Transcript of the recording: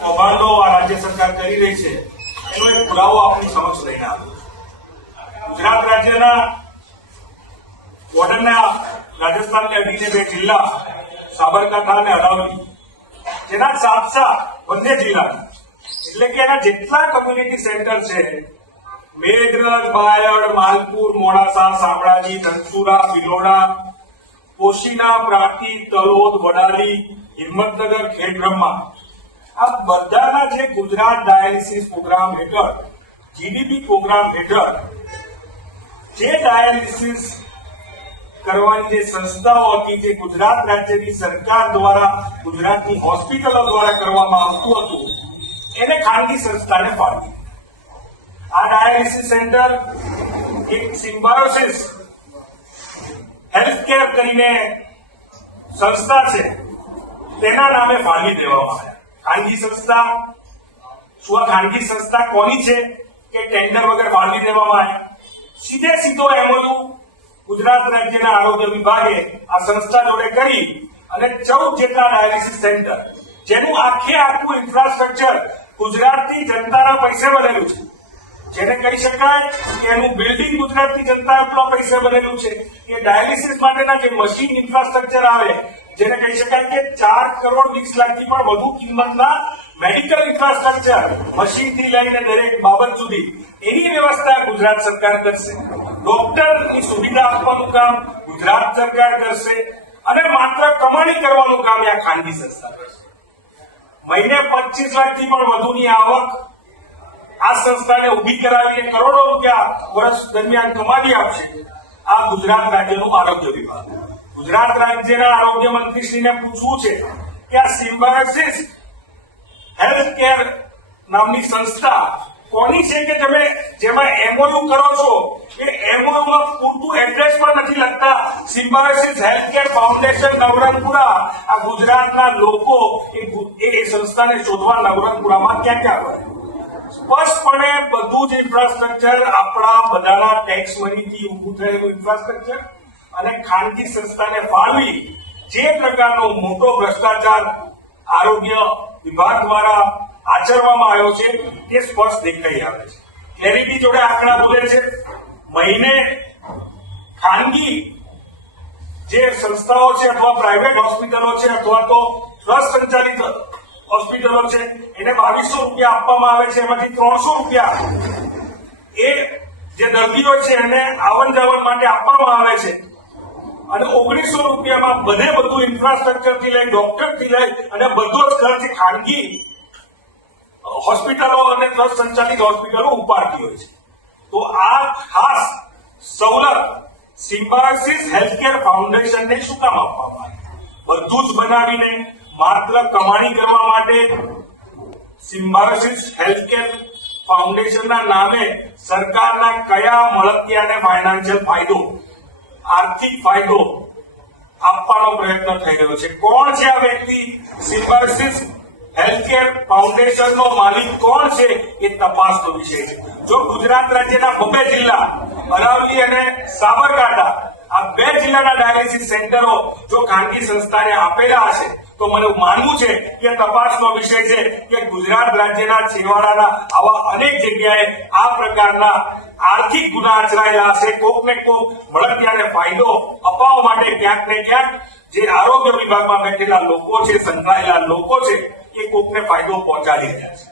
કૌભાંડો આ રાજ્ય સરકાર કરી રહી છે એનો એક પુરાવો આપણી સમક્ષ લઈને આવ્યો. ગુજરાત રાજ્યના બોર્ડરના રાજસ્થાનને અડીને બે જિલ્લા સાબરકાંઠા અને અરાવલી, જેના સાતસા બંને જિલ્લા એટલે કે એના જેટલા કમ્યુનિટી સેન્ટર છે, મેઘરજ, બાયડ, માલપુર, મોડાસા, શામળાજી, ધનસુરા, ભિલોડા, કોશીના, પ્રાંતિજ, તલોદ, વડાલી, હિંમતનગર, ખેડબ્રહ્મા, આ બધાના જે ગુજરાત ડાયાલિસિસ પ્રોગ્રામ હેઠળ, જીડીપી પ્રોગ્રામ હેઠળ જે ડાયાલિસિસ કરવાની જે સંસ્થાઓ હતી, જે ગુજરાત રાજ્યની સરકાર દ્વારા ગુજરાતની હોસ્પિટલો દ્વારા કરવામાં આવતું હતું, એને ખાનગી સંસ્થાને ફાળવી. આ ડાયાલિસિસ સેન્ટર એક સિમ્બાયોસિસ હેલ્થકેર કરીને સંસ્થા છે, તેના નામે ફાળવી દેવામાં આવ્યા. ખાનગી સંસ્થા શું? આ ખાનગી સંસ્થા કોની છે કે ટેન્ડર વગર ફાળવી દેવામાં આવ્યા? સીધે સીધો એમઓયુ ગુજરાત રાજ્યના આરોગ્ય વિભાગે આ સંસ્થા જોડે કરી અને 14 જેટલા ડાયાલિસિસ સેન્ટર, જેનું આખે આખું ઇન્ફ્રાસ્ટ્રક્ચર ગુજરાતની જનતાના પૈસે બનેલું છે, જેને કહી શકાય કે એનું બિલ્ડિંગ ગુજરાતની જનતાના પૈસે બનેલું છે, કે ડાયાલિસિસ માટેના જે મશીન ઇન્ફ્રાસ્ટ્રક્ચર આવે, જેને કહી શકાય કે 4 કરોડ 20 લાખથી પણ વધુ કિંમતના મેડિકલ ઇન્ફ્રાસ્ટ્રક્ચર, મશીનથી લઈને દરેક બાબત સુધી એની વ્યવસ્થા ગુજરાત સરકાર કરશે. ડોક્ટરની સુવિધા આપવાનું કામ ગુજરાત સરકાર કરશે અને માત્ર કમાણી કરવાનું કામ આ ખાનગી સંસ્થા કરશે. મહિને 25 લાખથી પણ વધુની આવક આ સંસ્થાને ઉભી કરાવીને કરોડો રૂપિયા વર્ષ દરમિયાન કમાવી આપશે આ ગુજરાત રાજ્યનું આરોગ્ય વિભાગ. ગુજરાત રાજ્યના આરોગ્ય મંત્રીશ્રીને પૂછવું છે કે આ સિમ્બાયોસિસ હેલ્થકેર નામની સંસ્થા કોની છે કે તમે જેમાં એમઓયુ કરો છો એ એમઓયુમાં પૂરતું એડ્રેસ પણ નથી લખતા. સિમ્બાયોસિસ હેલ્થકેર ફાઉન્ડેશન નવરંગપુરા, આ ગુજરાતના લોકો એ સંસ્થાને શોધવા નવરંગપુરામાં ક્યાં ક્યાં હોય? સ્પષ્ટપણે બધું જ ઇન્ફ્રાસ્ટ્રક્ચર આપણા બધાના ટેક્સ મનીથી ઉભું થયેલું ઇન્ફ્રાસ્ટ્રક્ચર અને ખાનગી સંસ્થાને ફાળવી જે પ્રકારનો મોટો ભ્રષ્ટાચાર આરોગ્ય વિભાગ દ્વારા આચરવામાં આવ્યો છે તે સ્પષ્ટ દેખાઈ આવે છે. ક્લેરિટી જોડે આંકડા બોલે છે. મહિને ખાનગી જે સંસ્થાઓ છે અથવા પ્રાઇવેટ હોસ્પિટલો છે અથવા તો ટ્રસ્ટ સંચાલિત હોસ્પિટલો છે, એને 2200 રૂપિયા આપવામાં આવે છે. એમાંથી 300 રૂપિયા એ જે દર્દીઓ છે એને આવન જાવન માટે આપવામાં આવે છે અને 1900 રૂપિયામાં બધું ઇન્ફ્રાસ્ટ્રક્ચરથી લઈ, ડોક્ટરથી લઈ અને બધો જ ખર્ચ ખાનગી હોસ્પિટલો અને ટ્રસ્ટ સંચાલિત હોસ્પિટલો ઉપાડતી હોય છે. તો આ ખાસ સવલત સિમ્બાયોસિસ હેલ્થકેર ફાઉન્ડેશનને શું કામ આપવામાં આવી? બધું જ બનાવીને માત્ર કમાણી કરવા માટે સિમ્બાયોસિસ હેલ્થકેર ફાઉન્ડેશનના નામે સરકારના કયા મળતિયાને ફાઇનાન્શિયલ ફાયદો, આર્થિક ફાયદો આપવાનો પ્રયત્ન થઈ રહ્યો છે? કોણ છે આ વ્યક્તિ? સિમ્બાયોસિસ હેલ્થકેર ફાઉન્ડેશનનો માલિક કોણ છે એ તપાસનો વિષય છે. જો ગુજરાત રાજ્યના 2 જિલ્લા અરાવલી અને સાબરકાંઠા, આ 2 જિલ્લાના ડાયાલિસિસ સેન્ટરો જો ખાનગી સંસ્થાને આપેલા હશે તો મને માનવું છે કે તપાસનો વિષય છે કે ગુજરાત રાજ્યના છેવાડાના આવા અનેક જગ્યાએ આ પ્રકારના આર્થિક ગુના આચરાયેલા હશે. કોક ને કોક મળતિયાને ફાયદો અપાવવા માટે ક્યાંક ને ક્યાંક જે આરોગ્ય વિભાગમાં બેઠેલા લોકો છે, સંકળાયેલા લોકો છે, એ કોકને ફાયદો પહોંચાડી રહ્યા છે.